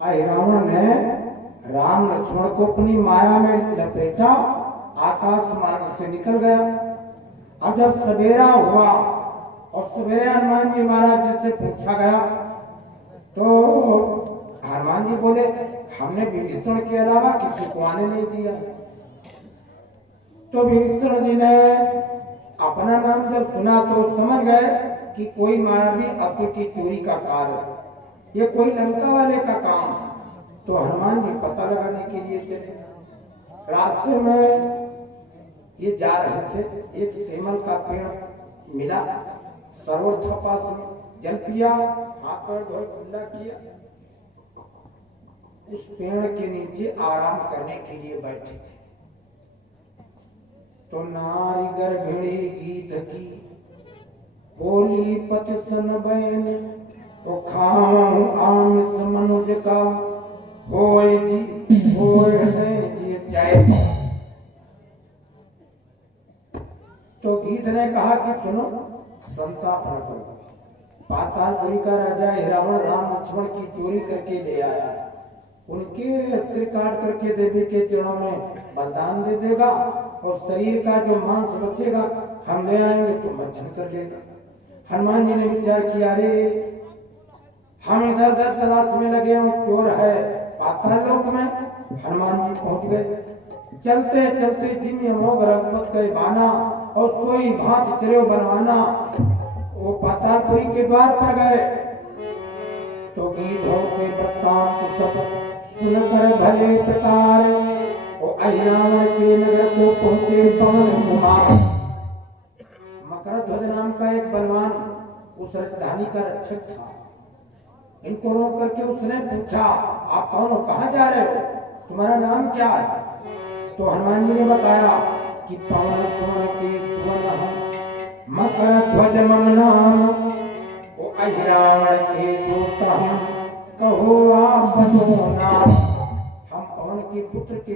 रावण ने राम लक्ष्मण को अपनी माया में लपेटा, आकाश मार्ग से निकल गया। अब जब सवेरा हुआ और सवेरे हनुमान जी महाराज जी से पूछा गया तो हनुमान जी बोले हमने विभीषण के अलावा किसी को आने नहीं दिया। तो विभीषण जी ने अपना नाम जब सुना तो समझ गए कि कोई मायावी असुर की चोरी का कार्य, ये कोई लंका वाले का काम। तो हनुमान जी पता लगाने के लिए चले। रास्ते में ये जा रहे थे, एक सेमल का पेड़ मिला, सरोवर था पास में, जल पिया, हाथ पैर धोए, कुल्ला किया, उस पेड़ के नीचे आराम करने के लिए बैठे थे। तो नारी गर्भिणी गीत की बोली पति सन बैन, तो खाऊं आमिष मनुज का होए जी जय। तो गीत ने कहा कि सुनो, संताप न करो। पातालपुरी का राजा रावण राम लक्ष्मण की चोरी करके ले आया, उनके सिर काट करके देवी के चरणों में बलिदान दे देगा और शरीर का जो मांस बचेगा हम ले आएंगे, तो भक्षण कर लेगा। हनुमान जी ने विचार किया, रे हम इधर उधर तलाश में लगे हो, चोर है पाताल लोक में। हनुमान जी पहुंच गए। चलते चलते जिम्मे मोग रघुपत के बाना और सोई भांति चले बनवाना। वो पातालपुरी के द्वार पर गए तो गीतों से वृत्तांत सब सुनकर भले प्रकार वो रावण के नगर को पहुंचे पवन कुमार। मकरध्वज नाम का एक बलवान उस राजधानी का रक्षक था। इनको रोक करके उसने पूछा, आप कौन हो, कहाँ जा रहे हो, तुम्हारा नाम क्या है? तो हनुमान जी ने बताया कि पवन सुवन के सुवन मकरध्वज मम नाम, वो रावण के दूत हम, कहो आप बनो नाम। हम पवन के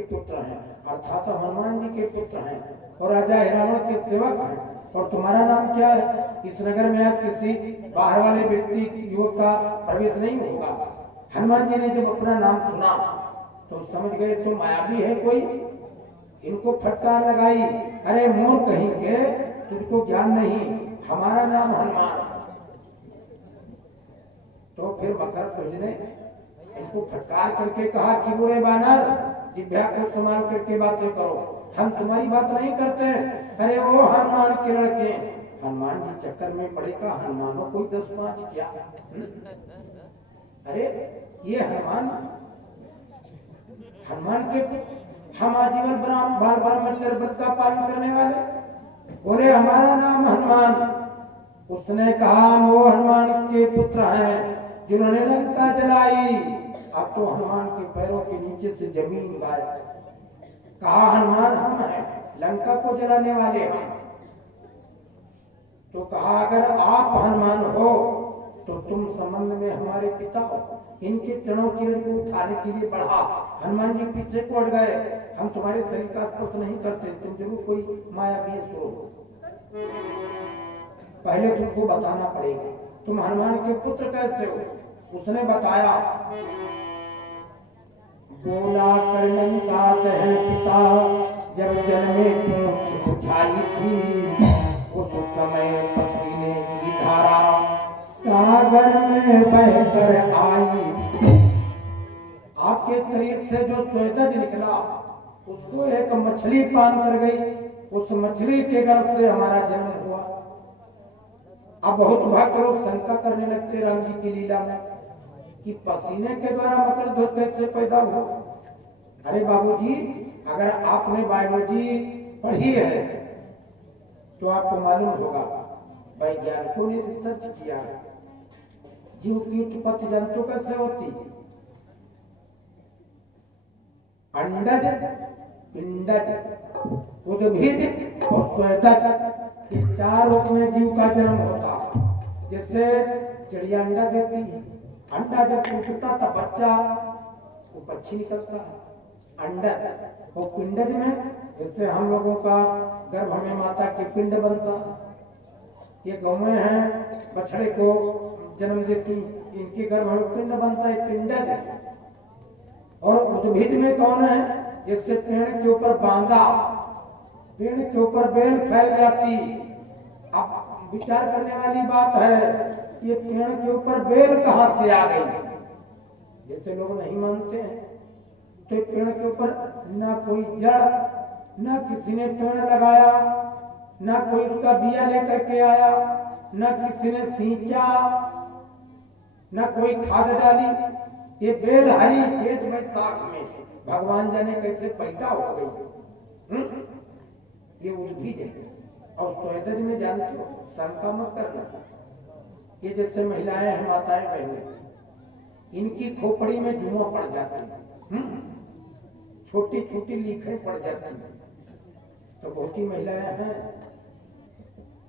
पुत्र हैं, अर्थात हनुमान जी के पुत्र हैं और राजा रावण के सेवक हैं। और तुम्हारा नाम क्या है? इस नगर में आज किसी बाहर वाले व्यक्ति युवक का प्रवेश नहीं होगा। हनुमान जी ने जब अपना नाम सुना तो समझ गए तो मायावी है कोई। इनको फटकार लगाई, अरे मोर कहीं के, तुझको ज्ञान नहीं, हमारा नाम हनुमान। तो फिर मकरध्वज ने इसको फटकार करके कहा कि बूढ़े बानर, जिभ्या को संभाल करके बातें करो, हम तुम्हारी बात नहीं करते। अरे वो हनुमान के लड़के। हनुमान जी चक्कर में पड़े, का हनुमानों कोई 10-5 क्या? अरे ये हनुमान के हम आजीवन बाल ब्रह्मचर्य व्रत का पालन करने वाले। बोले हमारा नाम हनुमान। उसने कहा वो हनुमान के पुत्र हैं जिन्होंने लंका जलाई। अब तो हनुमान के पैरों के नीचे से जमीन गायब। कहा हनुमान हम हैं, लंका को जलाने वाले हम। तो कहा अगर आप हनुमान हो तो तुम संबंध में हमारे पिता हो, इनके चरणों की रंग को उठाने के लिए बढ़ा। हनुमान जी पीछे को हट गए, हम तुम्हारे शरीर का स्पर्श नहीं करते, तुम जरूर कोई मायावी असुर हो। पहले तुमको बताना पड़ेगा तुम हनुमान के पुत्र कैसे हो। उसने बताया, बोला कर लंका है पिता, जब जन्मे पूंछ बुझाई थी, उस समय पसीने की धारा सागर में बहकर आई। आपके शरीर से जो स्वेदज निकला उसको एक मछली पान कर गई, उस मछली के गर्भ से हमारा जन्म हुआ। अब बहुत भक्त लोग शंका करने लगते राम जी की लीला में कि पसीने के द्वारा मकरध्वज कैसे पैदा हुआ। अरे बाबूजी, अगर आपने बायोलॉजी पढ़ी है तो आपको मालूम होगा, वैज्ञानिकों ने रिसर्च किया है जीव की उत्पत्ति जंतु कैसे होती। अंडज, पिंडज, उद्भिज और स्वेदज, इस 4 रूप में जीव का जन्म होता। जैसे चिड़िया अंडा देती है, अंडा जब टूटता तब बच्चा वो पक्षी निकलता है अंडज। और पिंडज में जैसे हम लोगों का गर्भ में माता के पिंड बनता, ये गौएं हैं बछड़े को जन्म देती, इनके गर्भ में पिंड बनता है पिंडज। और उद्भिद में कौन है? जिससे पेड़ के ऊपर बांधा, पेड़ के ऊपर बेल फैल जाती। अब विचार करने वाली बात है, ये पेड़ के ऊपर बेल कहां से आ गई? जैसे लोग नहीं मानते हैं, तो पेड़ के ऊपर ना कोई जड़, ना किसी ने पेड़ लगाया, ना कोई उसका बिया लेकर के आया, ना किसी ने सींचा, ना कोई खाद डाली। ये बेल हरी जेठ वैशाख में भगवान जाने कैसे पैदा हो गई। ये उद्भिद है। और स्वेदज में जानते हो, शंका मत करना, ये जैसे महिलाएं हैं, माताएं बहनें, इनकी खोपड़ी में जुआ पड़ जाती है, छोटी छोटी लीखें पड़ जाती है। तो बहुत ही महिलाएं हैं,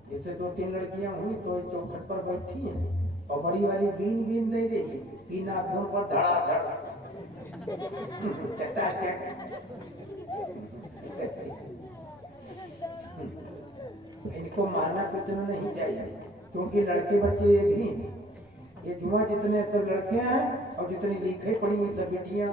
जैसे 2-3 लड़कियां हुई तो चौखट पर बैठी हैं और बड़ी वाली बीन बीन दे रही है, नाखून पर धड़ाधड़ चटाचट। इनको मारना पीटना नहीं चाहिए, क्योंकि लड़के बच्चे भी, ये जुआ जितने सब लड़कियां हैं और जितनी लीखें पड़ी ये सब बेटियां।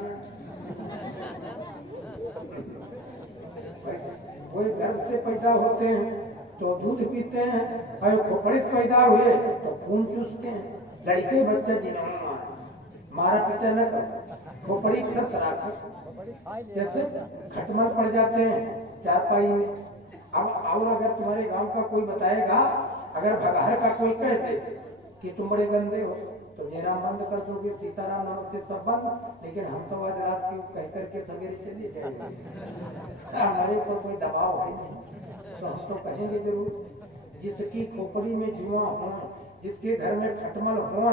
कोई घर से पैदा होते हैं तो दूध पीते हैं, और खोपड़ी से पैदा हुए तो खून चूसते हैं। लड़के बच्चे जिन्होंने मारा पीटा न कर, खोपड़ी फंस रखा, जैसे खटमल पड़ जाते हैं चारपाई में। अब अगर तुम्हारे गांव का कोई बताएगा, अगर भगार का कोई कह दे कि तुम बड़े गंदे हो, तो मेरा बंद कर दोगे, सीताराम नमस्ते सब बंद, लेकिन हम तो आज रात की कह करके सवेरे चले जाएंगे। हमारे ऊपर कोई दबाव है नहीं, तो हम तो कहेंगे जरूर। जिसकी खोपड़ी में जुआ हो, जिसके घर में खटमल हो,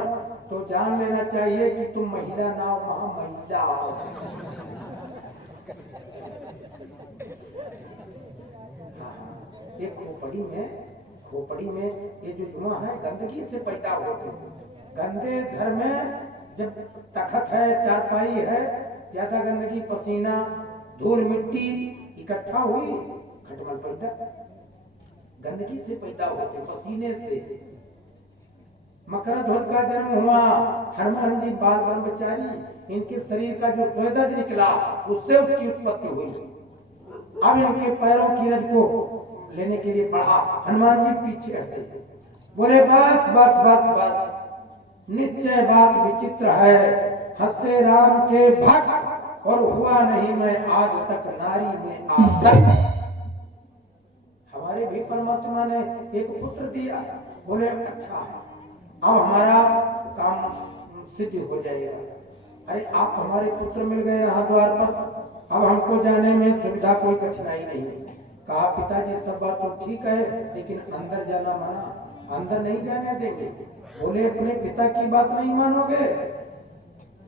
तो जान लेना चाहिए कि तुम महिला ना हो, वहां महिला हो। ये खोपड़ी में ये जो जुआ है गंदगी से पैदा होते हैं। गंदे घर में जब तखत है, चारपाई है, ज्यादा गंदगी, पसीना, धूल मिट्टी इकट्ठा हुई, खटमल पैदा, गंदगी से पैदा होते, पसीने से। मकरध्वज का जन्म हुआ, हनुमान जी बाल ब्रह्मचारी, इनके शरीर का जो स्वेदज निकला उससे उसकी उत्पत्ति हुई। अब इनके पैरों की रज को लेने के लिए बढ़ा, हनुमान जी पीछे हटे, बोले बस बस बस बस, निश्चय बात विचित्र है, हंसे राम के भक्त और हुआ नहीं मैं आज तक नारी में आसक्त। हमारे भी परमात्मा ने एक पुत्र दिया, बोले अच्छा अब हमारा काम सिद्ध हो जाएगा। अरे आप हमारे पुत्र मिल गए यहाँ द्वार पर, अब हमको जाने में सुविधा, कोई कठिनाई नहीं। कहा पिताजी सब बात तो ठीक है, लेकिन अंदर जाना मना, अंदर नहीं जाने देंगे। बोले अपने पिता की बात नहीं मानोगे?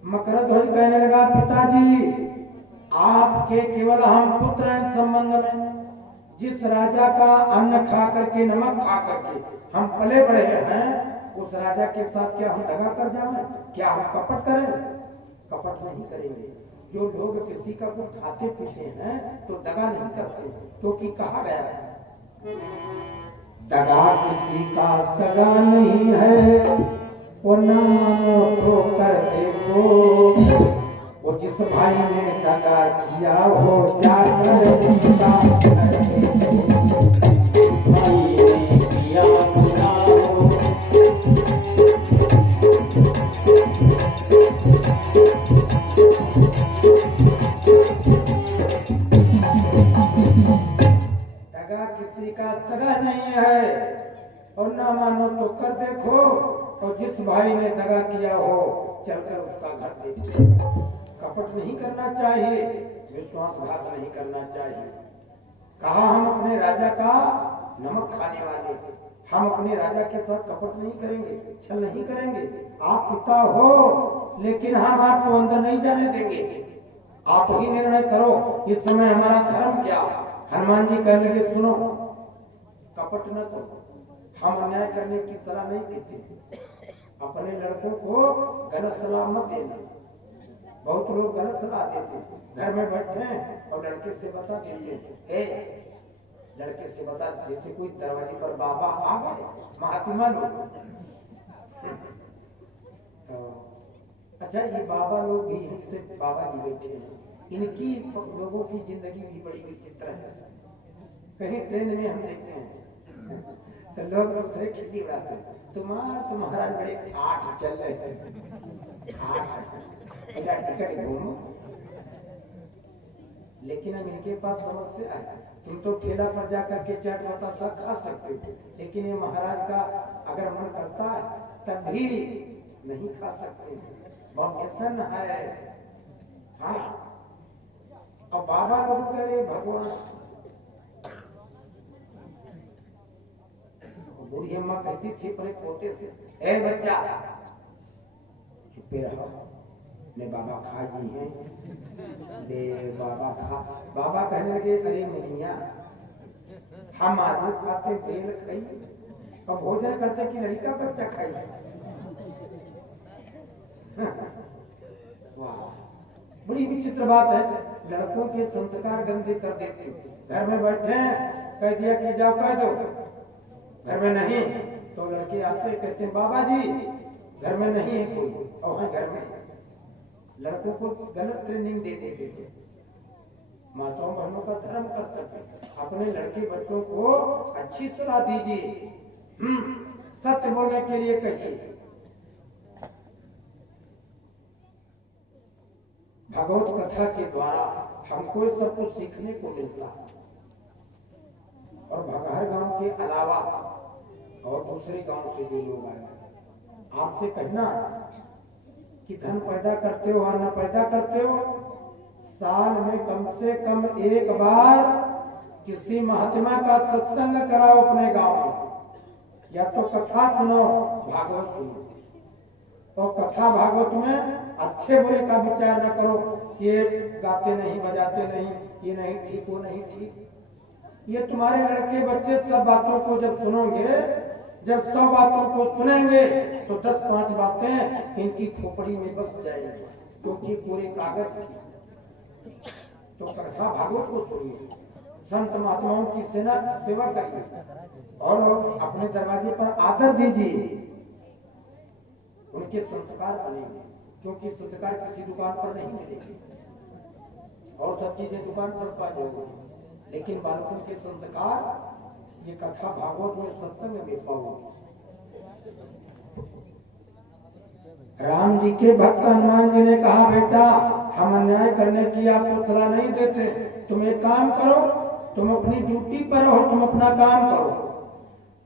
मकरध्वज कहने लगा पिताजी आपके केवल हम पुत्र हैं संबंध में, जिस राजा का अन्न खा करके, नमक खा करके हम पले बढ़े हैं, उस राजा के साथ क्या हम दगा कर जाएं? क्या हम कपट करें? कपट नहीं करेंगे। जो लोग किसी का कुछ खाते पीते हैं तो दगा नहीं करते, क्योंकि कहा गया है दगा किसी का सगा नहीं है, वो न मानो तो कर देखो, वो जिस भाई ने दगा किया हो जाकर उसका भाई ने किया बुरा हो। दगा किसी का सगा नहीं है, और ना मानो तो कर देखो, और जिस भाई ने दगा किया हो चलकर उसका घर देखो। कपट नहीं करना चाहिए, विश्वासघात नहीं करना चाहिए। कहा हम अपने राजा का नमक खाने वाले, हम अपने राजा के साथ कपट नहीं करेंगे, छल नहीं करेंगे। आप पिता हो, लेकिन हम आपको अंदर नहीं जाने देंगे, आप ही निर्णय करो इस समय हमारा धर्म क्या। हनुमान जी कहने लगे सुनो, कपट न करो, हम अन्याय करने की सलाह नहीं देते, अपने लड़कों को गलत सलाह मत देना। बहुत लोग गलत सलाह देते हैं, घर में बैठे हैं और लड़के से बता देते हैं, लड़के से बता, जैसे कोई दरवाजे पर बाबा आ गए, महात्मा लोग, तो अच्छा, ये बाबा लोग भी इससे बाबा जी बैठे हैं, इनकी लोगों की जिंदगी भी बड़ी विचित्र है। कहीं ट्रेन में हम देखते हैं तो लोग दूसरे खिल्ली उड़ाते हैं, तुम्हारा बड़े ठाठ चल रहे हैं, टिकट घूमो। लेकिन अब इनके पास समस्या है, तुम तो ठेला पर जाकर के चाट बतासा खा सकते हो, लेकिन ये महाराज का अगर मन करता है तब भी नहीं खा सकते, बहुत व्यसन है। हाँ, और बाबा लोग करे भगवान। बूढ़ी अम्मा कहती थी अपने पोते से, ए बच्चा चुप्पे रहो, ने बाबा खा जी हैं, दे बाबा खा। बाबा कहने लगे, अरे मुनिया, हम आलू खाते बेल खाई और भोजन करते कि लड़का बच्चा खाई। वाह, बड़ी विचित्र बात है, लड़कों के संस्कार गंदे कर देते। घर में बैठे हैं, कह दिया कि जाओ कह दो, घर में नहीं तो लड़के आते कहते हैं बाबा जी घर में नहीं है कोई, और है घर में। लड़कों को गलत ट्रेनिंग दे देते थे। माताओं बहनों का धर्म कर्तव्य, अपने लड़के बच्चों को अच्छी सलाह दीजिए, सत्य बोलने के लिए कहिए। भगवत कथा के द्वारा हमको सब कुछ सीखने को मिलता है। और भगहर गांव के अलावा और दूसरे गांव से जो लोग आए, आपसे कहना कि धन पैदा करते हो अन्न पैदा करते हो, साल में कम से कम एक बार किसी महात्मा का सत्संग कराओ अपने गांव में, या तो कथा सुनो, भागवत सुनो। और कथा भागवत में अच्छे बुरे का विचार न करो कि ये गाते नहीं बजाते नहीं, ये नहीं ठीक, वो नहीं ठीक। ये तुम्हारे लड़के बच्चे सब बातों को जब सुनोगे, जब 100 बातों को सुनेंगे तो 10-5 बातें इनकी खोपड़ी में बस जाएंगी, क्योंकि पूरे कागज की। तो कथा भागवत को सुनिए, संत महात्माओं की सेवा करिए और अपने दरवाजे पर आदर दीजिए, उनके संस्कार बनेंगे। क्योंकि संस्कार किसी दुकान पर नहीं मिलेगी, और सब चीजें दुकान पर पा जाओगे, लेकिन बालकों के संस्कार ये कथा भागवत में सत्संग में पाओगे। राम जी के भक्त हनुमान जी ने कहा, बेटा हम अन्याय करने की आपको सलाह नहीं देते, तुम एक काम करो, तुम अपनी ड्यूटी पर रहो, तुम अपना काम करो,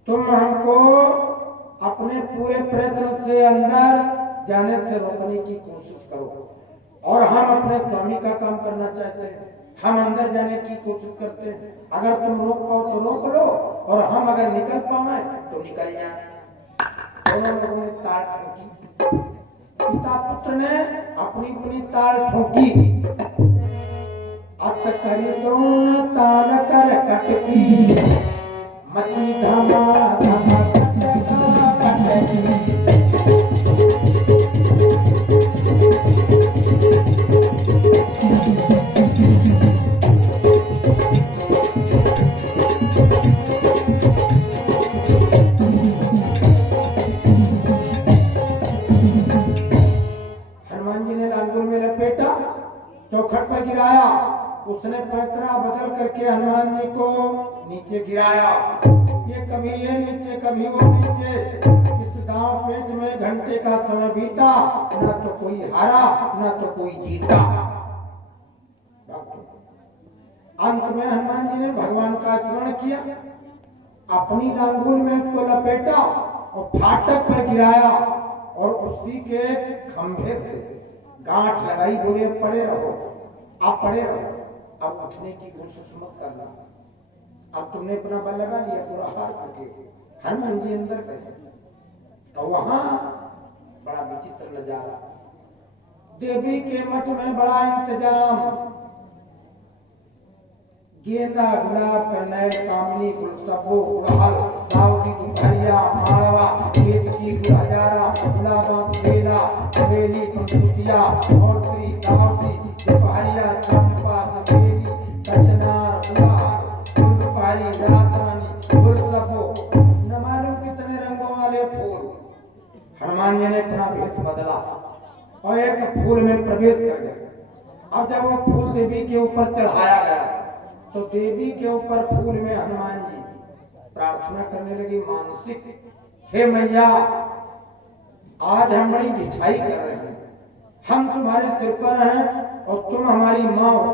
तुम हमको अपने पूरे प्रयत्न से अंदर जाने से रोकने की कोशिश करो, और हम अपने स्वामी का काम करना चाहते हैं, हम अंदर जाने की कोशिश करते हैं। अगर तुम रोक पाओ तो रोक लो, और हम अगर निकल पाए तो निकल जाए। दोनों लोगों ने ताल ठोकी, पिता पुत्र ने अपनी अपनी ताल ठोकी। अस्त करी दोनों ताल कर कटकी, मची धमा धमा चौखट पर गिराया, उसने पैतरा बदल करके हनुमान जी को नीचे गिराया। ये कभी ये नीचे कभी वो नीचे, इस गांव पेच में घंटे का समय बीता, ना तो कोई हारा ना तो कोई जीता। अंत में हनुमान जी ने भगवान का स्मरण किया, अपनी लांगुल में उसको लपेटा और फाटक पर गिराया, और उसी के खंभे से गांठ लगाई, बोले पड़े रहो, आप पड़े रहो, अब उठने की कोशिश मत करना। अब तुमने अपना बल लगा लिया, पूरा हार करके हनुमान जी अंदर गए, और वहां बड़ा विचित्र नजारा, देवी के मठ में बड़ा इंतजाम, गेंदा गुलाब कनैल कामनी गुलसबो गुड़हल दाऊदी दुपहरिया मालवा केतकी गुलहजारा गुलाबा बेला हवेली पंचुतिया और श्री दाऊदी दुपहरिया चंपा चमेली कचनार गुलाब गुलपारी रातरानी गुलसबो, न मालूम कितने रंगों वाले फूल। हनुमान जी ने अपना भेष बदला और एक फूल में प्रवेश कर गए। अब जब वो फूल देवी के ऊपर चढ़ाया गया तो देवी के ऊपर फूल में हनुमान जी प्रार्थना करने लगी मानसिक, हे मैया, आज हम बड़ी ढिठाई कर रहे हैं, हम तुम्हारे सिर पर हैं और तुम हमारी माँ हो।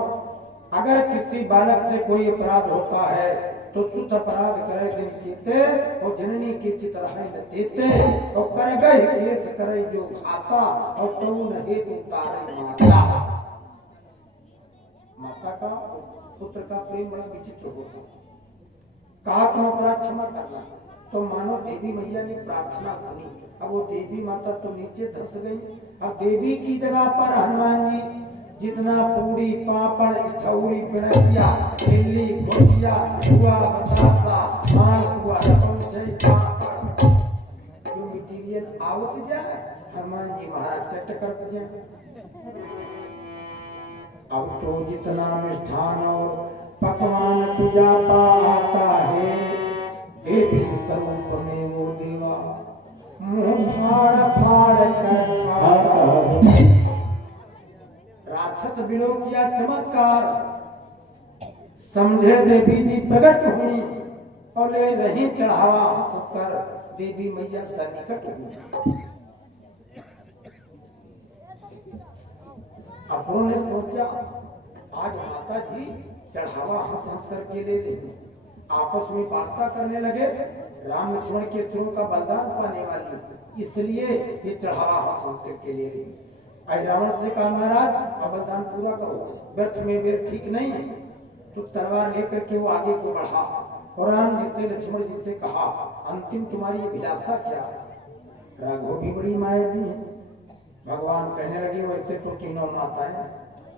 अगर किसी बालक से कोई अपराध होता है तो सुत अपराध करे दिन कीते और जननी के चितराई न देते और कर गए केस करे जो खाता और तू न हेतु तारे माता। माता का पुत्र का प्रेम बड़ा विचित्र होता। कहा तुम अपराध क्षमा करना, तो मानो देवी मैया ने प्रार्थना सुनी। अब वो देवी माता तो नीचे धस गई। अब देवी की जगह पर हनुमान जी जितना पूरी पापड़ इठौरी पिड़किया इडली भुजिया हुआ बतासा माल हुआ पापड़ जो मटीरियल आवत जाए हनुमान जी महाराज चट करते जाए। अब तो जितना मिष्ठान और पकवान पूजा पाता है देवी स्वरूप में वो देवा मुंह फाड़ फाड़ कर राक्षस विलोक किया चमत्कार समझे देवी जी प्रकट हुई और ले रही चढ़ावा हंसकर देवी मैया सन्निकट हुई। अपनों ने सोचा आज माता जी चढ़ावा हंस हंस करके ले लेंगे। आपस में वार्ता करने लगे, राम लक्ष्मण के सिरों का बलिदान पाने वाली, इसलिए ये चढ़ावा हंस हंस करके ले लेंगे। रावण से कहा महाराज अब बलिदान पूरा करो, व्यर्थ में बेर ठीक नहीं है। तो तलवार लेकर के वो आगे को बढ़ा और राम जी से लक्ष्मण जी से कहा अंतिम तुम्हारी अभिलाषा क्या है? राघव भी बड़ी मायावी है। भगवान कहने लगे वैसे तो तीनों माताएं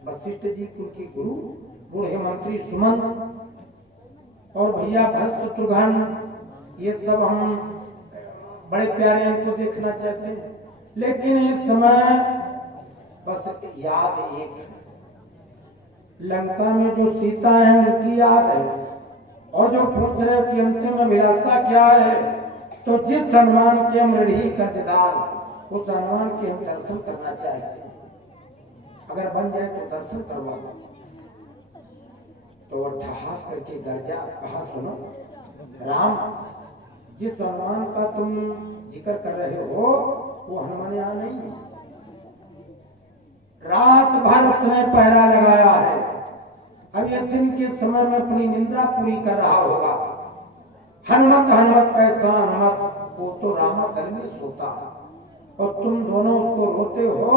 वशिष्ठ जी कुल की गुरु, बूढ़े मंत्री सुमंत और भैया भरत शत्रुघ्न, ये सब हम बड़े प्यारे इनको देखना चाहते हैं, लेकिन इस समय बस याद एक लंका में जो सीता है उनकी याद है। और जो पूछ रहे कि अंतिम अभिलाषा क्या है, तो जिस हनुमान के हम ऋणी कर्जदार उस हनुमान के हम दर्शन करना चाहते हैं। अगर बन जाए तो दर्शन करवा। तो ठहास करके गर्जा कहा सुनो राम, जिस हनुमान का तुम जिक्र कर रहे हो वो हनुमान यहाँ नहीं है। रात भर उसने पहरा लगाया है, अब ये दिन के समय में अपनी निंद्रा पूरी कर रहा होगा। हनुमत हनुमत कैसा हनुमत, वो तो रामा दल में सोता और तुम दोनों उसको रोते हो,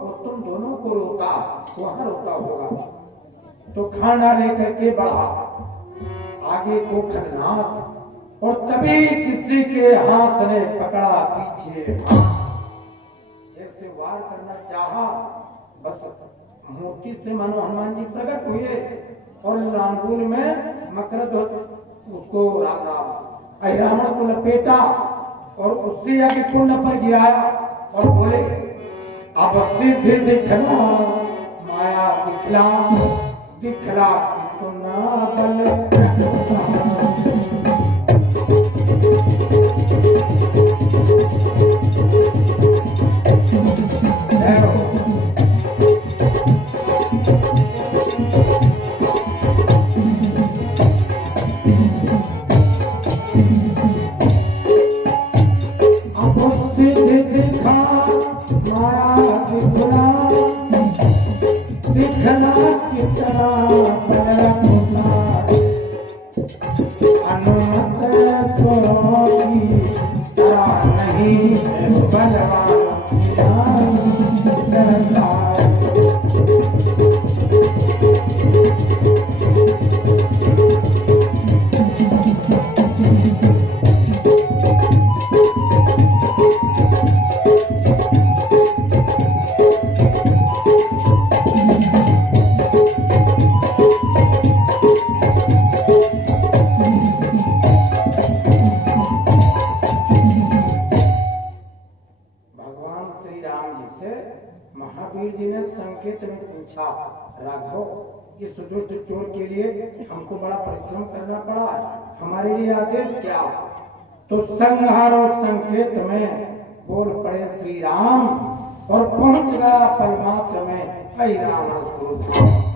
वो तुम दोनों को रोता वहां रोता होगा। तो खाना लेकर के बढ़ा आगे को खलनाथ और तभी किसी के हाथ ने पकड़ा पीछे जैसे वार करना चाहा, बस मोती से मानो हनुमान जी प्रकट हुए और लांगूल में मकरद उसको राम राम रावण को लपेटा और उससे आगे कुंड पर गिराया और बोले अब सिद्धि दिखला माया दिखला दिखला तो ना बल। राघव इस दुष्ट चोर के लिए हमको बड़ा परिश्रम करना पड़ा, हमारे लिए आदेश क्या? तो संहार और संकेत में बोल पड़े श्री राम, और पहुंच गया पल मात्र में, कई रावण क्रोध।